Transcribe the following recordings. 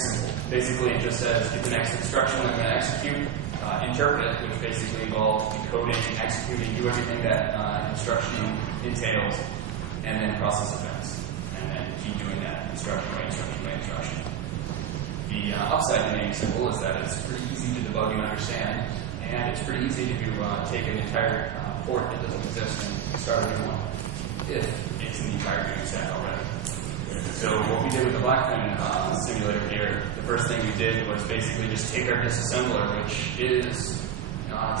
simple. Basically, it just says get the next instruction I'm going to execute, interpret, which basically involves decoding and executing, do everything that instruction entails, and then process events. And then keep doing that instruction by instruction by instruction. The upside to being simple is that it's pretty easy to debug and understand, and it's pretty easy to take an entire port that doesn't exist and start a new one, if it's in the entire game stack already. So what we did with the Blackman simulator here, the first thing we did was basically just take our disassembler, which is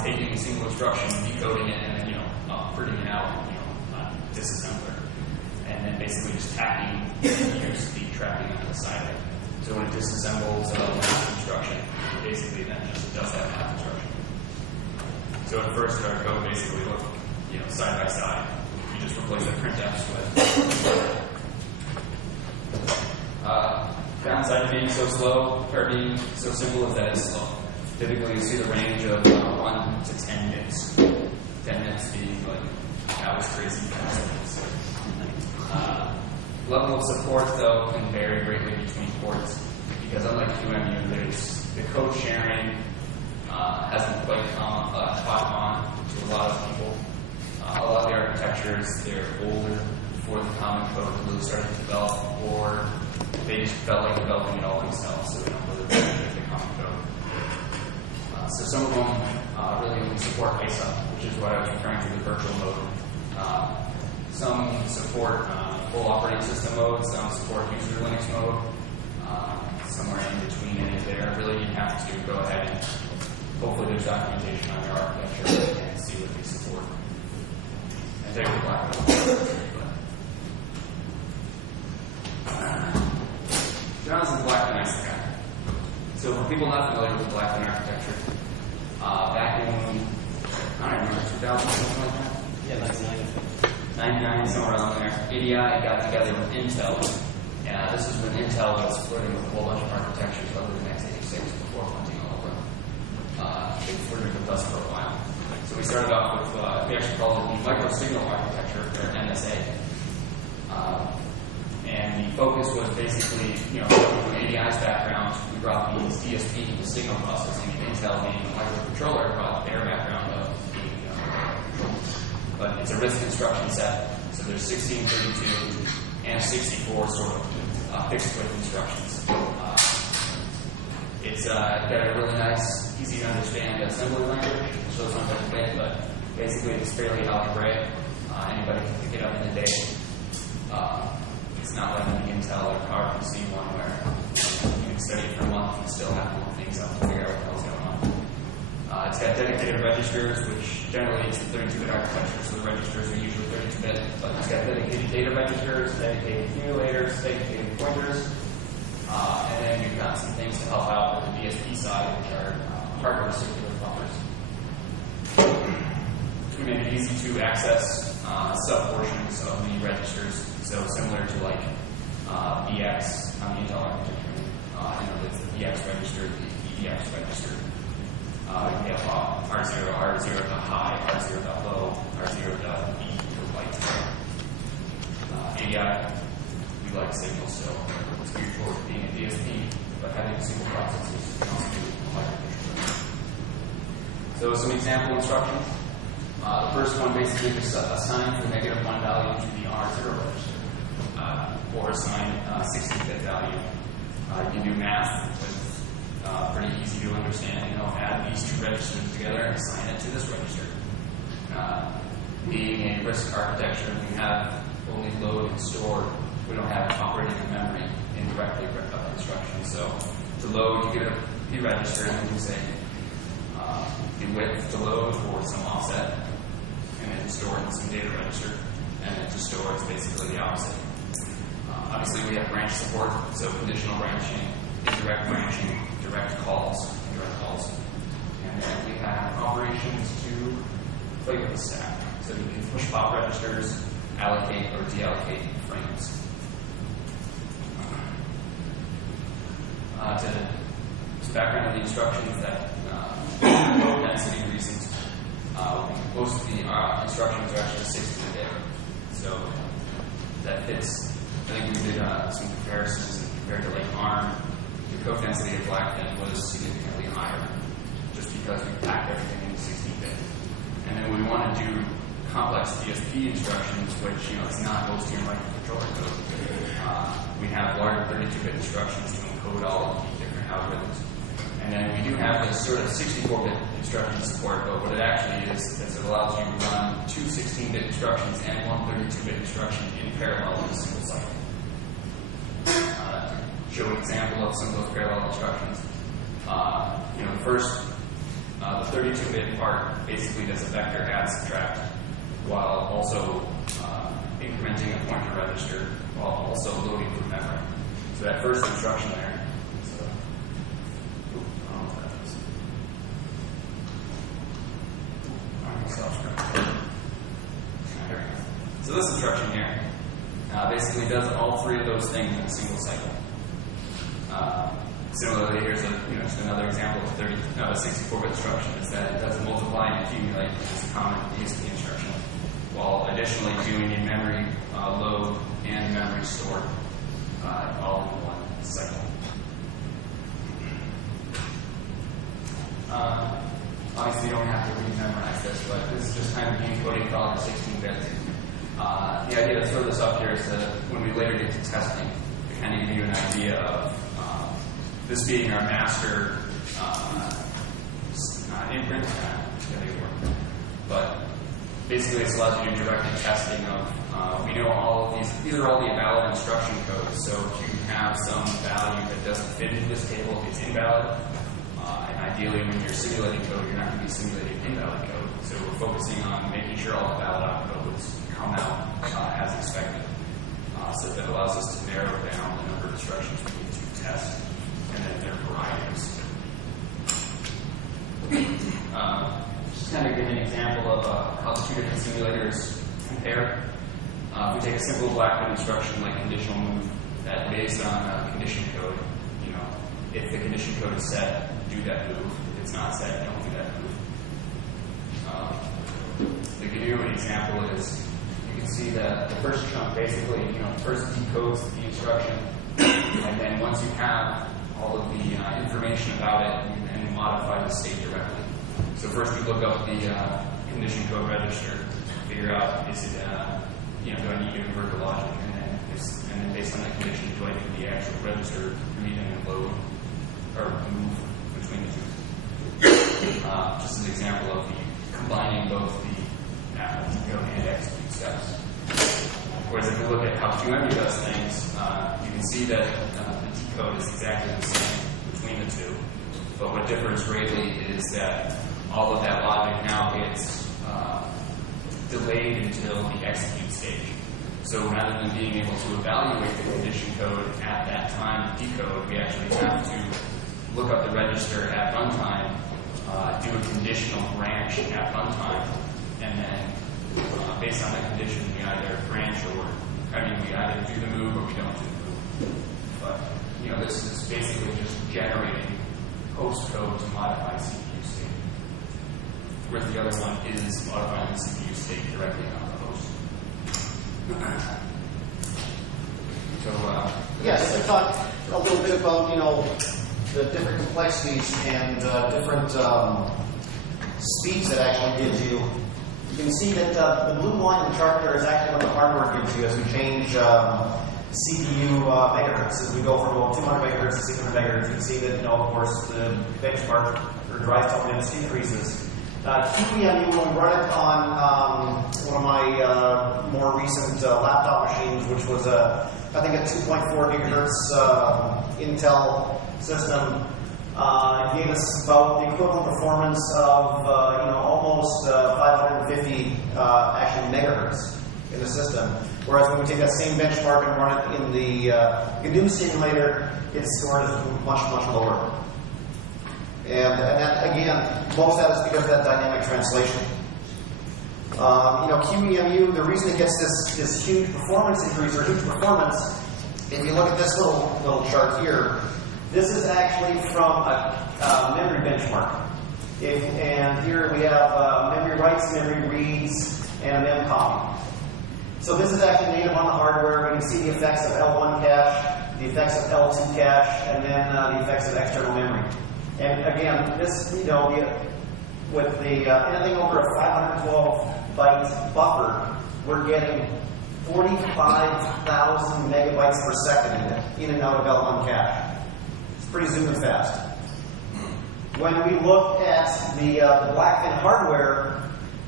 taking a single instruction, decoding it, and then printing it out, disassembler, and then basically just tacking USD tracking on the side of it. So when it disassembles a math instruction, it basically then just does that math instruction. So at first our code basically looked, side by side. You just replace the printfs with. Downside to being so slow, or being so simple, is that it's slow. Typically you see the range of 1 to 10 nits. 10 nits being that was crazy fast. Level of support, though, can vary greatly between ports, because unlike qemu, the code sharing hasn't quite caught on to a lot of people. A lot of the architectures, they're older before the common code really started to develop, or they just felt like developing it all themselves, so they don't really appreciate the common code. So some of them really only support ISA, which is what I was referring to, the virtual mode. Some support full operating system mode, some support user Linux mode, somewhere in between any of there. Really, you have to go ahead and hopefully there's documentation on your architecture and see what they support. And take the black Jonathan's Blackman nice guy. So for people not familiar with Blackman architecture, back in, I don't remember, 2000 or something like that? Yeah, that's 99, somewhere around there. ADI got together with Intel. And this is when Intel was flirting with a whole bunch of architectures other than x86 before hunting all of them. They flirted with us for a while. So we started off with, we actually called it the micro-signal architecture, or MSA. And the focus was basically, from ADI's background, we brought these DSP, the signal processing, and Intel being a microcontroller brought their background of being but it's a RISC instruction set, so there's 16, 32, and 64 sort of fixed width instructions. It's got a really nice, easy to understand assembly language. It shows on a bit, but basically it's fairly algebraic. Anybody can pick it up in a day. It's not like the Intel or PowerPC one where you can study for a month and still have to look things up to figure out what the hell's going on. It's got dedicated registers, which generally it's a 32-bit architecture, so the registers are usually 32-bit, but it's got dedicated data registers, dedicated accumulators, dedicated pointers, and then you've got some things to help out with the DSP side, which are hardware circular buffers. We made it easy to access sub-portions of the registers, so similar to like BX on the Intel architecture. It's the BX register, the EDX register. We have R0, R0 to high, R0 to low, R0 to B to light. ADI, we like signals, so it's geared toward being a DSP, but having single processes can also do microcontroller. So some example instructions. The first one basically just assign the -1 value to the R0 register, or assign a 16-bit value. You can do math with pretty easy to understand, add these two registers together and assign it to this register. Being a RISC architecture, we have only load and store. We don't have operating in memory indirectly instructions. So to load, you get a P register and then you say the width to load or some offset, and then to store in some data register, and then to store is basically the opposite. Obviously, we have branch support, so conditional branching, indirect branching, direct calls, and then we have operations to play with the stack. So you can push pop registers, allocate or deallocate frames. To background of the instructions that low density reasons, most of the instructions are actually 16-bit. So that fits. I think we did some comparisons compared to like ARM. The code density of blackfin was significantly higher, just because we packed everything into 16-bit. And then we want to do complex DSP instructions, which it's not most of your microcontroller code. We have larger 32-bit instructions to encode all of the different algorithms. And then we do have this sort of 64-bit instruction support, but what it actually is it allows you to run two 16-bit instructions and one 32-bit instruction in parallel in a single cycle. Show an example of some of those parallel instructions. The first, the 32-bit part basically does a vector add subtract, while also incrementing a pointer register, while also loading from memory. So that first instruction there. So this instruction here basically does all three of those things in a single cycle. Similarly, here's just another example of a 64-bit instruction is that it does multiply and accumulate, which is a common DSP instruction, while additionally doing a memory load and memory store all in one cycle. Obviously, you don't have to re-memorize this, but this is just kind of the encoding for all the 16 bits. The idea to throw this up here is that when we later get to testing, to kind of give you an idea of this being our master imprint. But basically, this allows you to do directed testing of, we know all of these are all the invalid instruction codes, so if you have some value that doesn't fit into this table, it's invalid. And ideally, when you're simulating code, you're not going to be simulating invalid code. So we're focusing on making sure all the valid outcodes come out as expected. So that allows us to narrow down the number of instructions we need to test, and then their varieties. Just kind of give an example of how the two different simulators compare. If we take a simple blackboard instruction like conditional move, that based on condition code, if the condition code is set, do that move. If it's not set, don't do that move. The qemu example is, you can see that the first chunk basically, first decodes the instruction, and then once you have all of the information about it, you can modify the state directly. So first we look up the condition code register, figure out do I need to invert the logic, and then based on that condition, do I do the actual register read and load or move between the two? Just an example of combining both the decode and execute steps. Whereas if you look at how qemu does things, you can see that the decode is exactly the same between the two. But what differs greatly is that all of that logic now gets delayed until the execute stage. So rather than being able to evaluate the condition code at that time of decode, we actually have to look up the register at runtime, do a conditional branch at runtime, and then based on that condition, we either branch we either do the move or we don't do the move. But this is basically just generating host code to modify CPU state, whereas the other one is modifying the CPU state directly on the host. So yes, I talked a little bit about the different complexities and different speeds that actually gives you. You can see that the blue line in the chart there is actually what the hardware gives you as we change CPU megahertz. As we go from 200 megahertz to 600 megahertz, you can see that, of course, the benchmark or drive tolerance increases. qemu, when we run it on one of my more recent laptop machines, which was I think a 2.4 gigahertz Intel system, gave us about the equivalent performance of almost 550 actually megahertz in the system. Whereas when we take that same benchmark and run it in the qemu simulator, its score is much, much lower. And that, again, most of that is because of that dynamic translation. qemu, the reason it gets this huge performance increase or huge performance, if you look at this little chart here, this is actually from a memory benchmark. And here we have memory writes, memory reads, and a mem copy. So this is actually native on the hardware. We can see the effects of L1 cache the effects of L2 cache, and then the effects of external memory. And again, this, with the anything over a 512 byte buffer, we're getting 45,000 megabytes per second in and out of L1 cache. It's pretty zooming fast. When we look at the Blackfin hardware,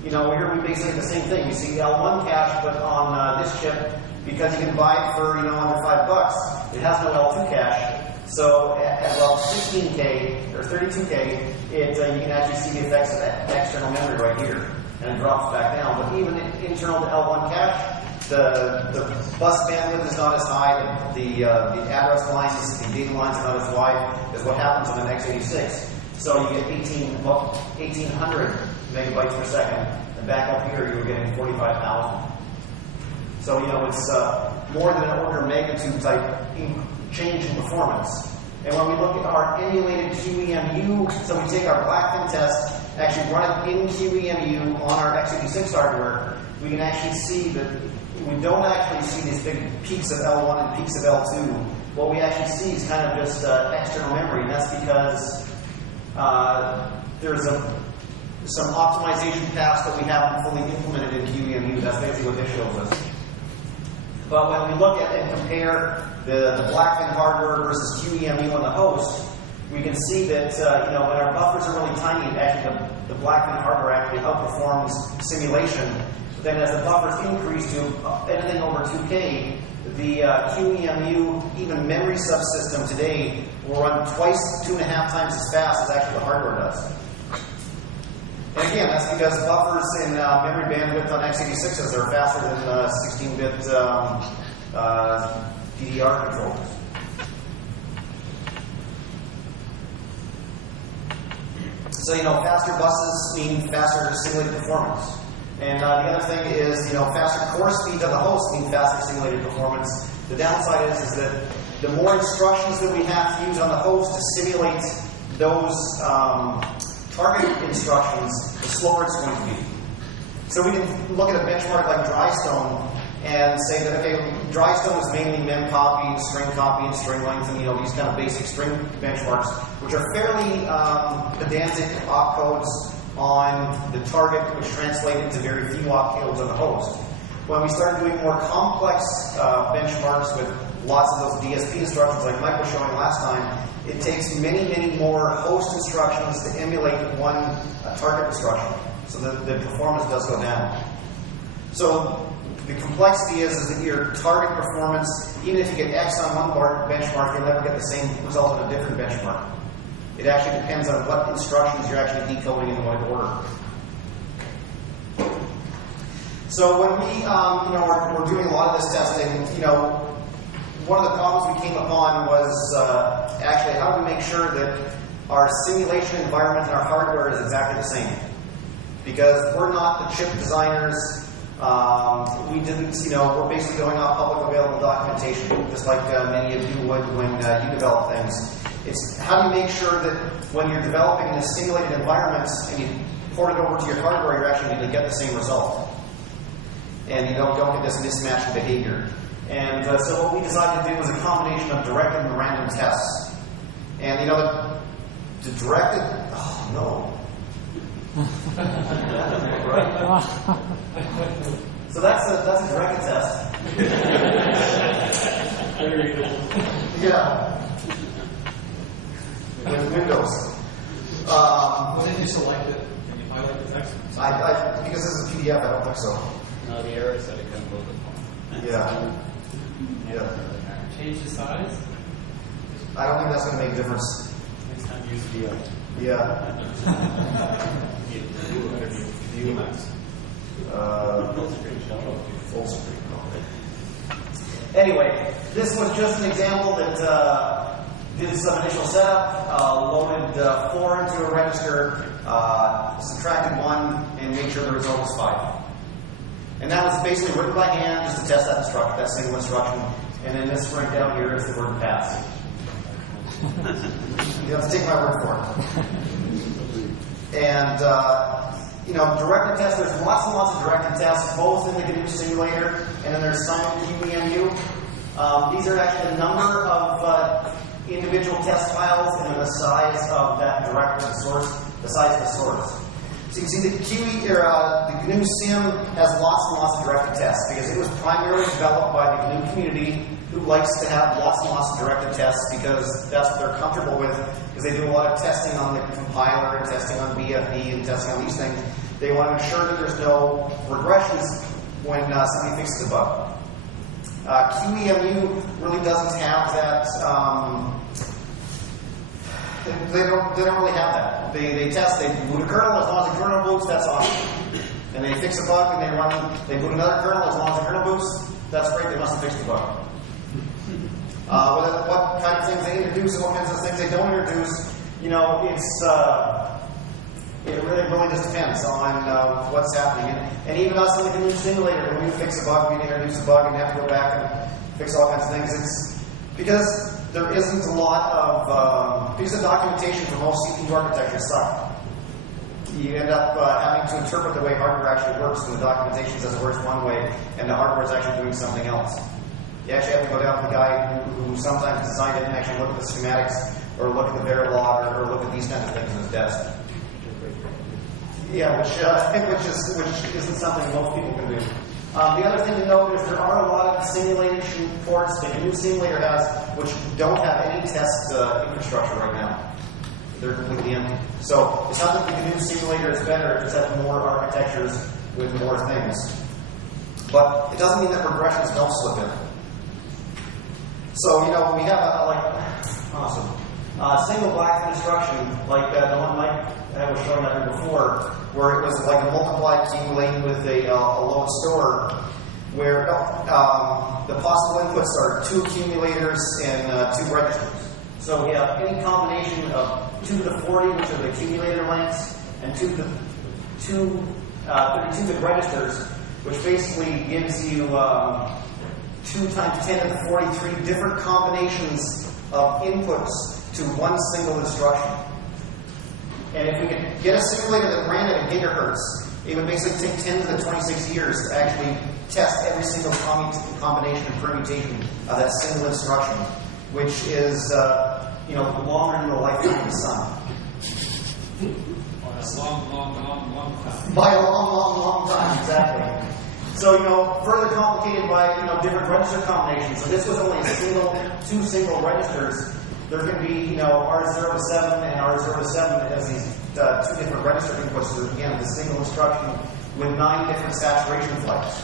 here we basically have the same thing. You see L1 cache, but on this chip, because you can buy it for under $5, it has no L2 cache. So at about 16K or 32K, you can actually see the effects of that external memory right here, and it drops back down. But even internal to L1 cache, the bus bandwidth is not as high, the address lines, the data lines are not as wide as what happens on an x86. So you get 1,800 megabytes per second, and back up here you're getting 45,000. So it's more than an order of magnitude type change in performance. And when we look at our emulated qemu, so we take our Blackfin test, actually run it in qemu on our x86 hardware, we can actually see that we don't actually see these big peaks of L1 and peaks of L2. What we actually see is kind of just external memory, and that's because there's some optimization paths that we haven't fully implemented in qemu. That's basically what this shows us. But when we look at and compare the Blackfin hardware versus qemu on the host, we can see that when our buffers are really tiny, actually the Blackfin hardware actually outperforms simulation. Then as the buffers increase to anything over 2K, the qemu, even memory subsystem today, will run 2.5 times as fast as actually the hardware does. And again, that's because buffers in memory bandwidth on x86s are faster than 16-bit DDR controllers. So, faster buses mean faster simulated performance. And the other thing is, faster core speeds on the host mean faster simulated performance. The downside is that the more instructions that we have to use on the host to simulate those target instructions, the slower it's going to be. So we can look at a benchmark like Drystone and say that, okay, Drystone is mainly mem copy, string copy, and string length, and these kind of basic string benchmarks, which are fairly pedantic opcodes on the target, which translate into very few opcodes on the host. When we start doing more complex benchmarks with lots of those DSP instructions like Mike was showing last time, it takes many, many more host instructions to emulate one target instruction. So the performance does go down. So the complexity is that your target performance, even if you get X on one benchmark, you'll never get the same result on a different benchmark. It actually depends on what instructions you're actually decoding in what order. So when we, we're doing a lot of this testing, one of the problems we came upon was actually how do we make sure that our simulation environment and our hardware is exactly the same? Because we're not the chip designers. We didn't, we're basically going off public available documentation, just like many of you would when you develop things. It's how do you make sure that when you're developing in a simulated environment and you port it over to your hardware, you're actually going to get the same result. And you don't get this mismatch in behavior. And so what we decided to do was a combination of directed and random tests. And the directed, oh no. Right? So that's a directed test. Yeah. With Windows. When did you select it? Can you highlight the text? Because this is a PDF, I don't think so. No, the error said it couldn't load the font. Yeah. Change the size? I don't think that's going to make a difference. Next time use VO. Yeah. View max. Full screen. Anyway, this was just an example that did some initial setup, loaded 4 into a register, subtracted 1, and made sure the result was 5. And that was basically written by hand just to test that instruction, that single instruction. And then this right down here is the word pass. You have to take my word for it. And directed tests, there's lots and lots of directed tests, both in the GNU simulator, and then there's some in qemu. These are actually the number of individual test files and then the size of that directory, the source, the size of the source. So you can see the QE, or the GNU sim has lots and lots of directed tests because it was primarily developed by the GNU community who likes to have lots and lots of directed tests because that's what they're comfortable with because they do a lot of testing on the compiler and testing on BFE and testing on these things. They want to ensure that there's no regressions when somebody fixes a bug. qemu really doesn't have that. They don't really have that. They test, they boot a kernel, as long as the kernel boots, that's awesome. And they fix a bug and they boot another kernel, as long as the kernel boots, that's great, they must have fixed the bug. What kind of things they introduce and what kinds of things they don't introduce, you know, it really just depends on what's happening. And even us in the GNU simulator, when we fix a bug, we introduce a bug and have to go back and fix all kinds of things. It's because there isn't a lot of, because the documentation for most CPU architectures suck. You end up having to interpret the way hardware actually works, and the documentation says it works one way, and the hardware is actually doing something else. You actually have to go down to the guy who sometimes designed it and actually look at the schematics, or look at the Verilog, or look at these kinds of things on his desk. Yeah, which isn't something most people can do. The other thing to note is there are a lot of simulation ports that GNU simulator has which don't have any test infrastructure right now. They're completely empty. So it's not that the GNU simulator is better, it just has more architectures with more things. But it doesn't mean that regressions don't slip in. So, you know, we have awesome. Single black instruction, like the one Mike was showing up here before, where it was like a multiply accumulate with a load store, where the possible inputs are 2 accumulators and 2 registers. So we have any combination of 2 to the 40, which are the accumulator lengths, and 2 to the 32-bit registers, which basically gives you 2 times 10 to the 43 different combinations of inputs to one single instruction. And if we could get a simulator that ran at a gigahertz, it would basically take 10 to the 26 years to actually test every single combination and permutation of that single instruction, which is, longer than the lifetime of the sun. Long time. By a long time, exactly. So, further complicated by, different register combinations. So this was only two single registers. There can be, R0 to 7 and R0 to 7 as these 2 different register inputs. So again, the single instruction with 9 different saturation flags.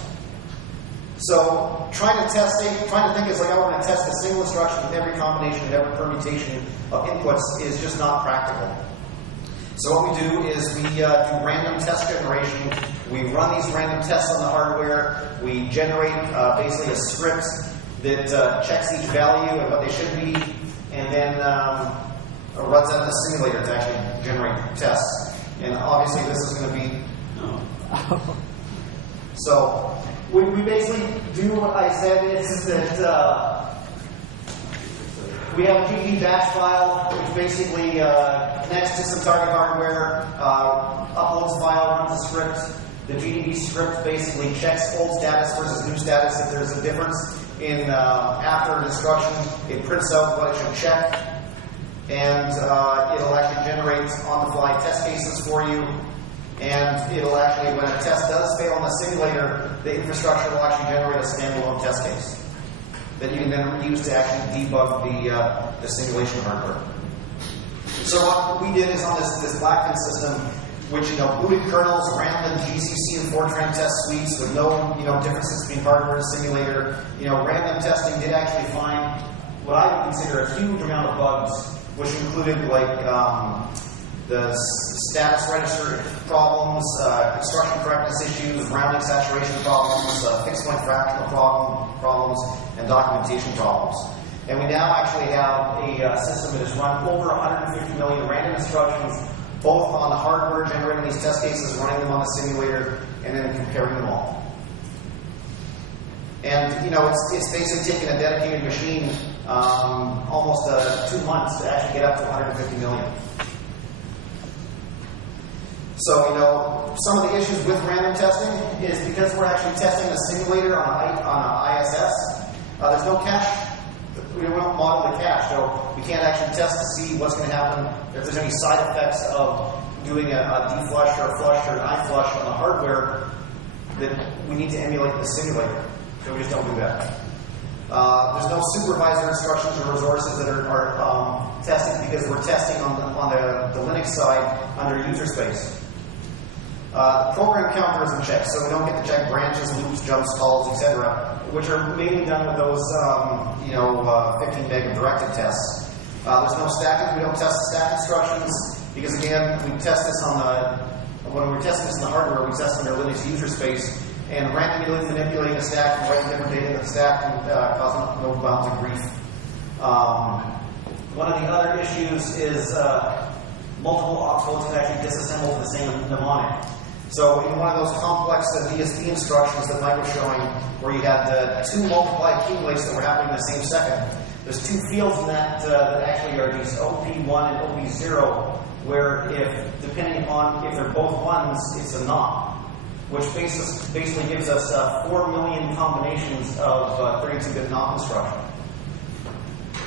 So trying to think is like, we're going to test a single instruction with every combination and every permutation of inputs is just not practical. So what we do is we do random test generation. We run these random tests on the hardware. We generate basically a script that checks each value and what they should be, and then runs out of the simulator to actually generate tests. And obviously this is going to be... So we basically do what I said is that we have a GDB batch file, which basically connects to some target hardware, uploads the file, runs the script. The GDB script basically checks old status versus new status. If there's a difference in after an instruction, it prints out what it should check, and it'll actually generate on-the-fly test cases for you. And it'll actually, when a test does fail on the simulator, the infrastructure will actually generate a standalone test case that you can then use to actually debug the simulation hardware. So what we did is on this Blackpin system, which booted kernels, ran the GCC and Fortran test suites with no differences between hardware and simulator. Random testing did actually find what I would consider a huge amount of bugs, which included the status register problems, construction correctness issues, rounding saturation problems, fixed point fractional problems, and documentation problems. And we now actually have a system that has run over 150 million random instructions, both on the hardware, generating these test cases, running them on the simulator, and then comparing them all. And it's basically taken a dedicated machine almost 2 months to actually get up to 150 million. So, some of the issues with random testing is because we're actually testing a simulator on an ISS, There's no cache. We don't model the cache, so we can't actually test to see what's going to happen if there's any side effects of doing a deflush or a flush or an I-flush on the hardware that we need to emulate the simulator. So we just don't do that. There's no supervisor instructions or resources that are tested because we're testing on the Linux side under user space. The program counter isn't checked, so we don't get to check branches, loops, jumps, calls, etc., which are mainly done with those 15 meg of directed tests. There's no stacking. We don't test the stack instructions because, again, we test this when we're testing this in the hardware, we test under Linux user space, and randomly manipulating a stack and writing different data to the stack can cause no bounds of grief. One of the other issues is multiple opcodes can actually disassemble to the same mnemonic. So in one of those complex DSP instructions that Mike was showing, where you had the two multiply accumulates that were happening in the same second, there's two fields in that that actually are these OP1 and OP0, where depending upon if they're both ones, it's a NOP, which basically gives us 4 million combinations of 32-bit NOP instruction.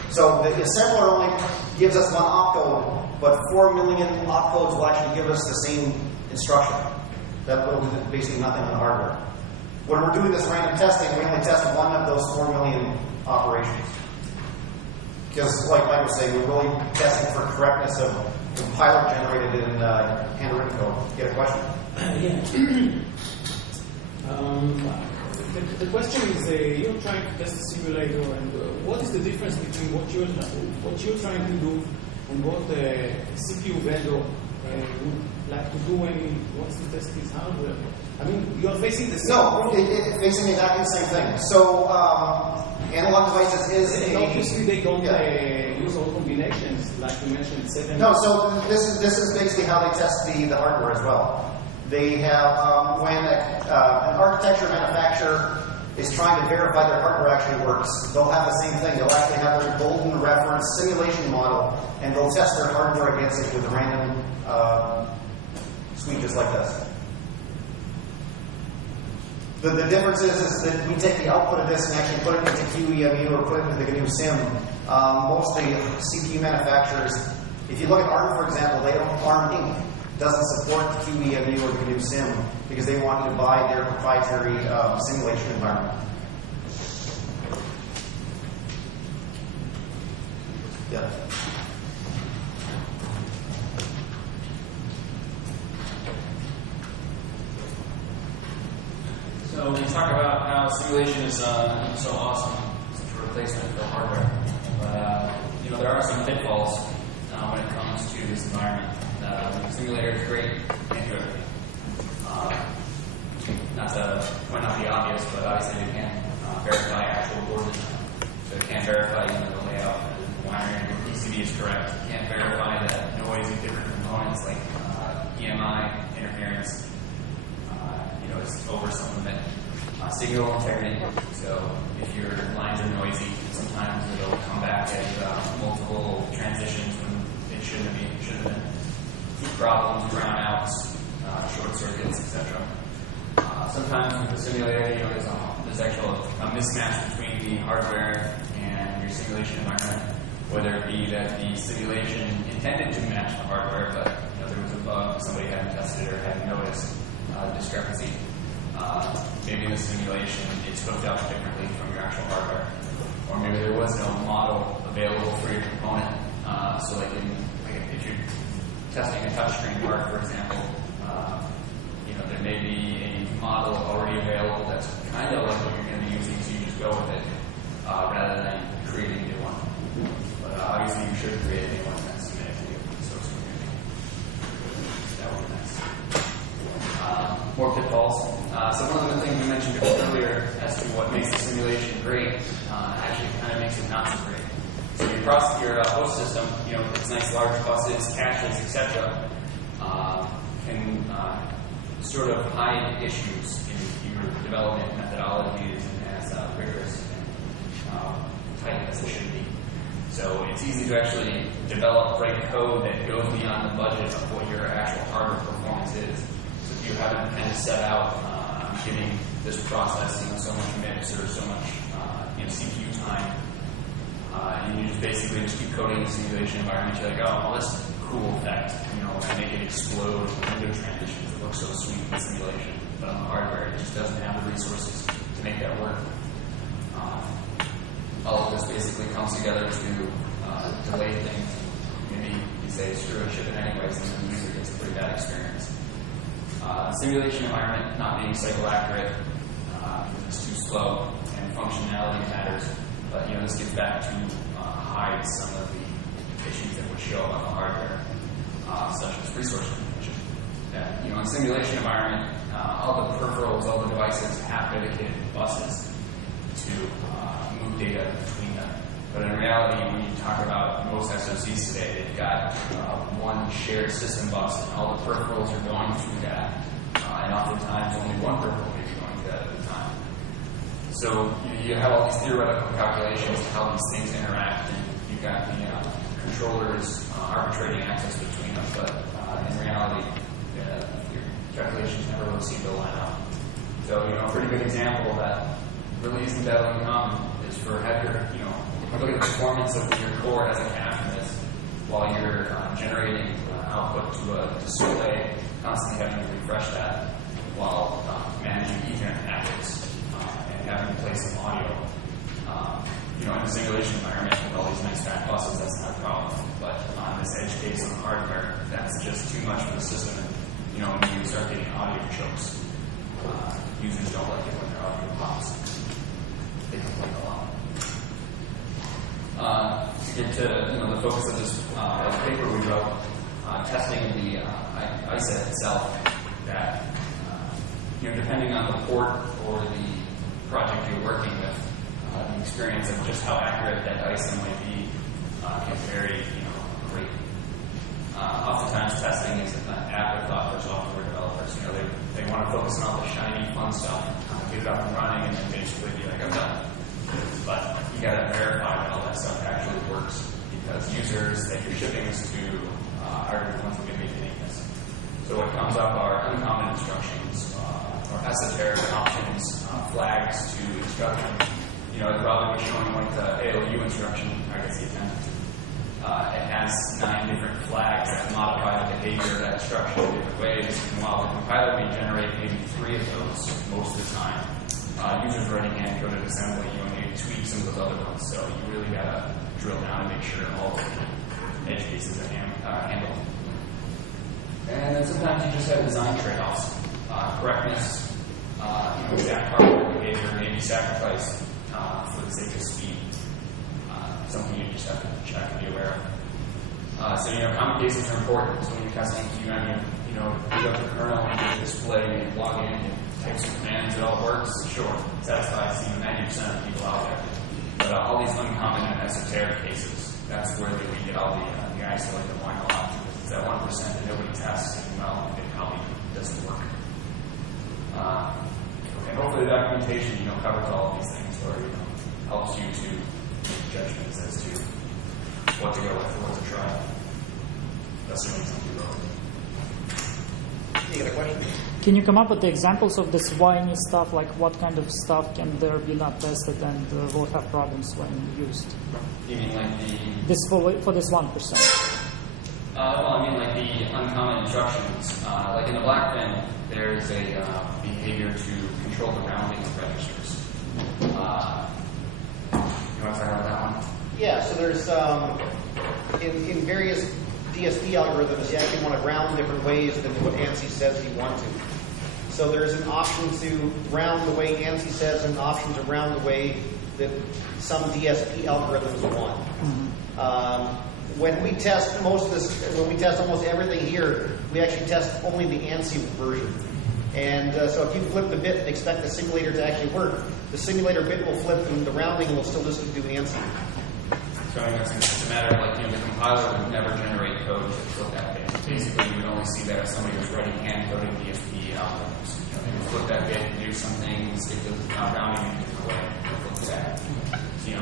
So the assembler only gives us one opcode, but 4 million opcodes will actually give us the same instruction. That will do basically nothing on the hardware. When we're doing this random testing, we only test one of those 4 million operations. Because, like Mike was saying, we're really testing for correctness of compiler-generated and handwritten code. You get a question? The question is, you're trying to test the simulator, and what is the difference between what you're trying to do and what the CPU vendor would like to do when he wants to test his hardware? I mean, you're facing the same problem. It's facing exactly the same thing. So, analog devices is obviously they don't use all combinations, like you mentioned, 7. No, so this is basically how they test the hardware as well. They have, when an architecture manufacturer is trying to verify their hardware actually works, they'll have the same thing. They'll actually have their golden reference simulation model, and they'll test their hardware against it with a random suite just like this. The difference is that we take the output of this and actually put it into qemu or put it into the GNU sim. Most of the CPU manufacturers, if you look at ARM, for example, ARM Inc. doesn't support the qemu or the GNU sim because they want you to buy their proprietary simulation environment. Yeah. So we talk about how simulation is so awesome, such a replacement for hardware. But there are some pitfalls when it comes to this environment. The simulator is great, can't do everything. Not to point out the obvious, but obviously they can't verify actual board design. So it can't verify the layout, the wiring, the PCB is correct. It can't verify that noise of different components like EMI interference. Is over some limit. Signal integrity. So if your lines are noisy, sometimes it'll come back as multiple transitions when it shouldn't have been. Heat problems, brownouts, short circuits, etc. Sometimes with the simulator, there's actually a mismatch between the hardware and your simulation environment. Whether it be that the simulation intended to match the hardware, but there was a bug somebody hadn't tested or hadn't noticed. Discrepancy. Maybe in the simulation it's hooked up differently from your actual hardware, or maybe there was no model available for your component. So, if you're testing a touchscreen part, for example, there may be a model already available that's kind of like what you're going to be using, so you just go with it rather than creating a new one. But obviously, you should create a new one that's submitted to you. So that would be nice. More pitfalls. So one of the things we mentioned earlier as to what makes the simulation great actually kind of makes it not so great. So your host system, its nice large buses, caches, etc., can sort of hide issues in your development methodologies and as rigorous and tight as it should be. So it's easy to actually write code that goes beyond the budget of what your actual hardware performance is. So if you haven't kind of set out giving this process so much mix or so much CPU time. And you just basically just keep coding the simulation environment. You're like, oh, well, this cool effect, I make it explode with window transitions. It looks so sweet in simulation. But on the hardware, it just doesn't have the resources to make that work. All of this basically comes together to delay things. Maybe you say, screw it, ship it anyways, and then the user gets a pretty bad experience. Simulation environment not being cycle accurate, it's too slow, and functionality matters. But this gets back to hide some of the issues that would show up on the hardware, such as resource confusion. In a simulation environment, all the peripherals, all the devices have dedicated buses to move data between them. But in reality, when you talk about most SoCs today, they've got one shared system bus, and all the peripherals are going through that. And oftentimes, only one peripheral may be going through that at a time. So you have all these theoretical calculations of how these things interact, and you've got the controllers arbitrating access between them. But in reality, your calculations never really seem to line up. So a pretty good example of that really isn't that uncommon is for heavier, look at the performance of your core as a cache miss while you're generating output to a display, constantly having to refresh that while managing Ethernet packets and having to play some audio. In a simulation environment with all these nice fat buses, that's not a problem. But on this edge case on the hardware, that's just too much for the system. And, when you start getting audio chokes, users don't like it when their audio pops. They complain a lot. To get to the focus of this paper we wrote, testing the ISS itself, that depending on the port or the project you're working with, the experience of just how accurate that ISM might be can vary greatly. Oftentimes testing is an afterthought for software developers. They want to focus on all the shiny, fun stuff, get it up and running, and then basically be like, I'm done. But you got to verify that all that stuff actually works, because users that you're shipping this to are the ones who can make uniqueness. So what comes up are uncommon instructions, or esoteric options, flags to instruction. It probably was showing like the ALU instruction, I guess you attempted to. It has 9 different flags that modify the behavior of that instruction in different ways. And while the compiler may generate maybe 3 of those most of the time, users writing hand-coded assembly, need to tweak some of those other ones. So you really got to drill down and make sure all the edge cases are handled. And then sometimes you just have design trade-offs. Correctness, exact hardware behavior may be sacrificed for the sake of speed. Something you just have to check and be aware of. So common cases are important. So when you're testing QM, boot up the kernel and you display, you log in, you type some commands, it all works. Sure, satisfies 90% of people out there. But all these uncommon and esoteric cases, that's where we get all the isolated one a lot. It's that 1% that nobody tests, and it probably doesn't work. And hopefully the documentation, covers all of these things, or helps you to make judgments as to what to go with or what to try. Assuming something wrong. You got a question? Can you come up with the examples of this whiny stuff? Like what kind of stuff can there be not tested and will have problems when used? You mean like this for this 1%? Like the uncommon instructions. Like in the black bin, there's a behavior to control the rounding of registers. You want to talk about that one? Yeah, so there's in various DSP algorithms, you actually want to round different ways than what ANSI says you want to. So there's an option to round the way ANSI says, and an option to round the way that some DSP algorithms want. When we test almost everything here, we actually test only the ANSI version. And so if you flip the bit and expect the simulator to actually work, the simulator bit will flip and the rounding will still just do ANSI. So I guess it's a matter of the compiler would never generate code to flip that bit. Basically, you would only see that if somebody was writing hand-coded DSP algorithms. They would flip that bit, do some things, get the rounding in a different way, and flip that. So,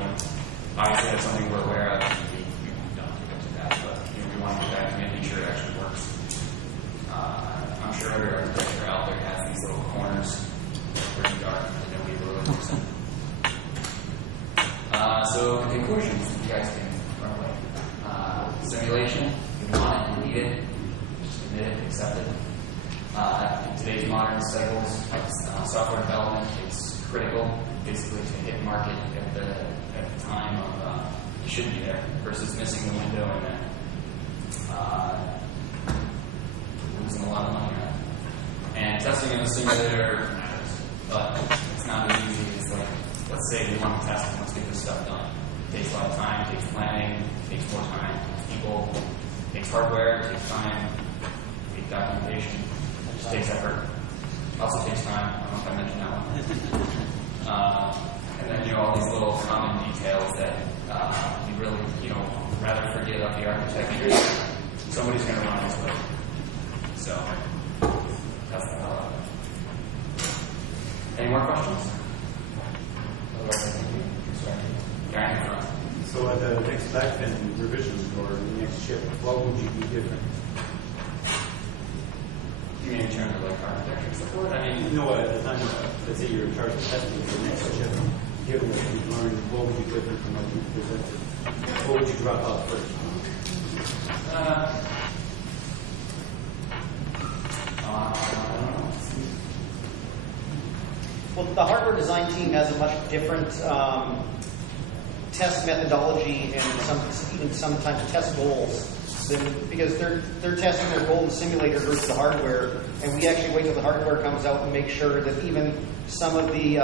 obviously that's something we're aware of. We don't get into that, but we want to get back to making sure it actually works. I'm sure every architecture out there has these little corners that are pretty dark that nobody really looks in. So the conclusions you guys can run away. Simulation, you want it, you need it, just admit it, accept it. In today's modern cycles of software development, it's critical basically to hit market at the time of you should be there versus missing the window and then losing a lot of money on it. And testing in the simulator matters, but it's not as easy as like, let's say we want to test and let's get this stuff done. It takes a lot of time, it takes planning, it takes more time, it takes people, it takes hardware, it takes time, it takes documentation, it just takes effort. It also takes time. I don't know if I mentioned that one. And then all these little common details that you really rather forget about the architecture. Somebody's going to run this way. So that's the hell of it. Any more questions? Otherwise, I think we start. Guy in front. So at the next back and revision or the next ship, what would you be different? You mean in terms of like architecture support? I mean, At the time, let's say you're in charge of testing the next ship, given what you've learned, what would be different from what you presented? What would you drop out first? I don't know. Well, the hardware design team has a much different test methodology and even sometimes test goals because they're testing their goal in the simulator versus the hardware, and we actually wait till the hardware comes out and make sure that even some of the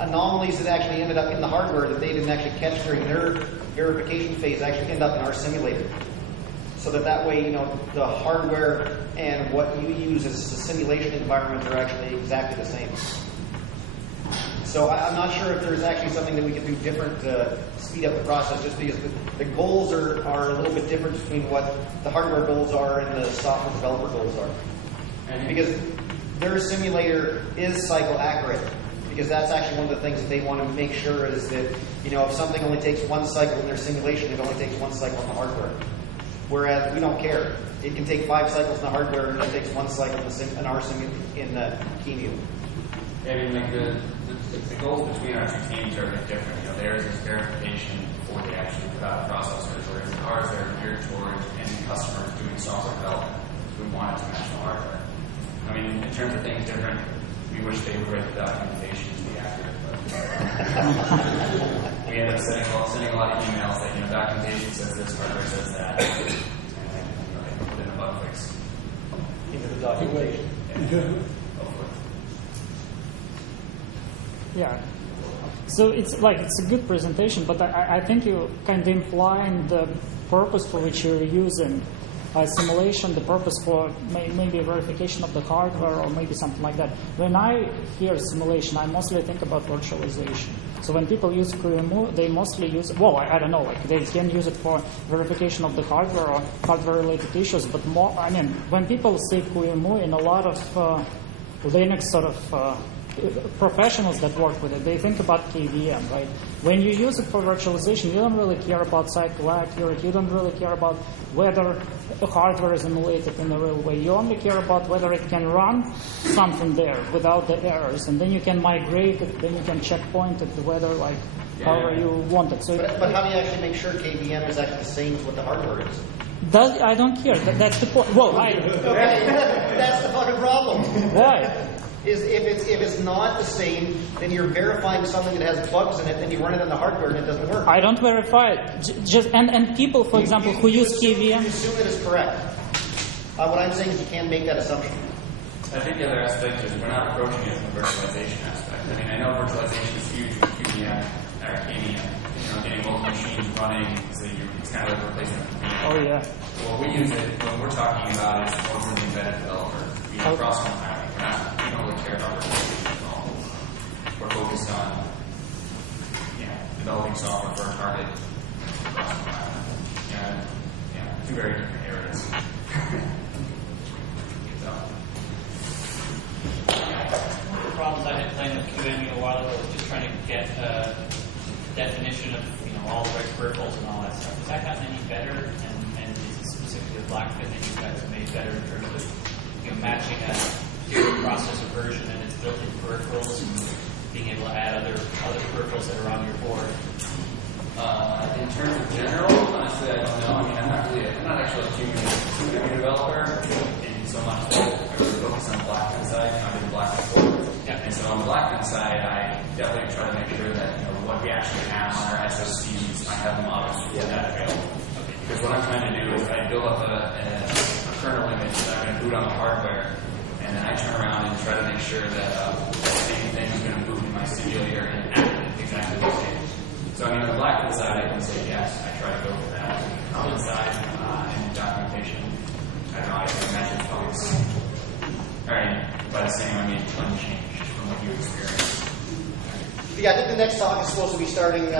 anomalies that actually ended up in the hardware that they didn't actually catch during their verification phase actually end up in our simulator. So that way, the hardware and what you use as a simulation environment are actually exactly the same. So I'm not sure if there's actually something that we could do different to speed up the process, just because the goals are a little bit different between what the hardware goals are and the software developer goals are. And because their simulator is cycle accurate, because that's actually one of the things that they want to make sure is that, if something only takes one cycle in their simulation, it only takes one cycle on the hardware. Whereas we don't care. It can take 5 cycles in the hardware, and it takes 1 cycle in our in the qemu. I mean, like the goals between our two teams are a bit different. Theirs is verification before they actually put out processors, whereas ours are geared towards end customers doing software development. We want it to match the hardware. I mean, in terms of things different, we wish they would write the documentation to be accurate, but we end up sending a lot of emails that documentation says this, hardware says that, and then put in a bug fix Into the documentation. Yeah. So it's a good presentation, but I think you kind of implying the purpose for which you're using simulation, the purpose for maybe verification of the hardware or maybe something like that. When I hear simulation, I mostly think about virtualization. So when people use qemu, they mostly use, I don't know, they can use it for verification of the hardware or hardware-related issues, but more, when people say qemu, in a lot of Linux sort of professionals that work with it, they think about KVM, right? When you use it for virtualization, you don't really care about cycle accuracy, you don't really care about whether the hardware is emulated in a real way. You only care about whether it can run something there without the errors, and then you can migrate it, then you can checkpoint it to whether, however you want it. So but how do you actually make sure KVM is actually the same as what the hardware is? I don't care. That's the point. Okay, that's the fucking problem. Why? Is if it's not the same, then you're verifying something that has bugs in it, then you run it on the hardware and it doesn't work. I don't verify it. And people, for example, who use KVM... You assume it is correct. What I'm saying is you can't make that assumption. I think the other aspect is we're not approaching it from the virtualization aspect. I know virtualization is huge with QEM or KVM. Getting multiple machines running, so it's kind of like a replacement for VM. Oh, yeah. So what we use it, what we're talking about is more for the embedded developer. We use cross-compiling. We don't really care about virtualization at all. We're focused on developing software for a target cross-compiling. Two very different areas. So. One of the problems I had playing with qemu a while ago was just trying to get a definition of all the right peripherals and all that stuff. Has that gotten any better? And is it specifically the Blackfin that you guys have made better in terms of matching a processor version and its built-in peripherals? being able to add other peripherals that are on your board? In terms of general, honestly, I don't know. I mean, I'm not actually a qemu developer in so much that I really focus on the Blackman side. I did Blackman before. Yeah. And so on the Blackman side, I definitely try to make sure that what we actually have on our SOCs, I have models for that available. Because what I'm trying to do is I build up a kernel image that I'm going to boot on the hardware, and then I turn around and try to make sure that the same thing is going to boot in my simulator and act exactly the same. So I mean, on the Blackman side, I can say yes, I try to go for that. On the side, and documentation, I don't know, I can imagine it's probably the same. Alright, by the same, I mean unchanged from what you experienced. Yeah, I think the next talk is supposed to be starting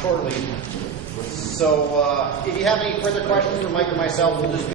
shortly. So if you have any further questions for Mike or myself, we'll just